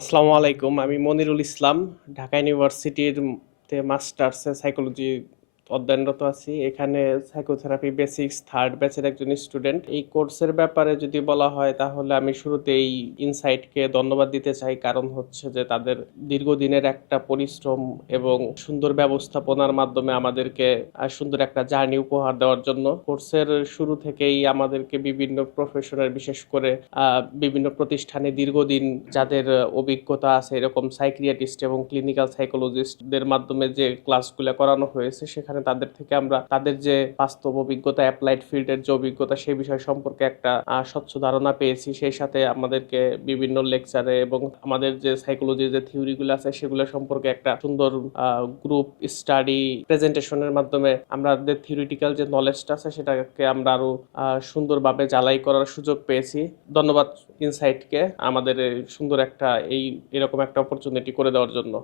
আসসালামু আলাইকুম। আমি মনিরুল ইসলাম। ঢাকা ইউনিভার্সিটির মাস্টার্সে সাইকোলজি অধ্যয়নরত আছি। এখানে সাইকোথেরাপি বেসিক্স 3rd ব্যাচের একজন স্টুডেন্ট। এই কোর্সের ব্যাপারে যদি বলা হয় তাহলে আমি শুরুতেই ইনসাইটকে ধন্যবাদ দিতে চাই। কারণ হচ্ছে যে তাদের দীর্ঘদিনের একটা পরিশ্রম এবং সুন্দর ব্যবস্থাপনার মাধ্যমে আমাদেরকে সুন্দর একটা জার্নি উপহার দেওয়ার জন্য। কোর্সের শুরু থেকেই আমাদেরকে বিভিন্ন প্রফেশনের বিশেষ করে বিভিন্ন প্রতিষ্ঠানে দীর্ঘদিন যাদের অভিজ্ঞতা আছে এরকম সাইকিয়াট্রিস্ট এবং ক্লিনিক্যাল সাইকোলজিস্টদের মাধ্যমে যে ক্লাসগুলা করানো হয়েছে সেখানে তাদের থেকে আমরা তাদের যে বাস্তব অভিজ্ঞতা অ্যাপ্লাইড ফিল্ডের যে অভিজ্ঞতা সেই বিষয় সম্পর্কে একটা স্বচ্ছ ধারণা পেয়েছি। সেই সাথে আমাদেরকে বিভিন্ন লেকচারে এবং আমাদের যে সাইকোলজির যে থিওরিগুলো আছে সেগুলো সম্পর্কে একটা সুন্দর গ্রুপ স্টাডি প্রেজেন্টেশনের মাধ্যমে আমাদের থিওরিটিক্যাল যে নলেজটা আছে সেটাকে আমরা আরো সুন্দরভাবে ঝালাই করার সুযোগ পেয়েছি। ধন্যবাদ ইনসাইটকে আমাদের সুন্দর একটা এরকম একটা অপরচুনিটি করে দেওয়ার জন্য।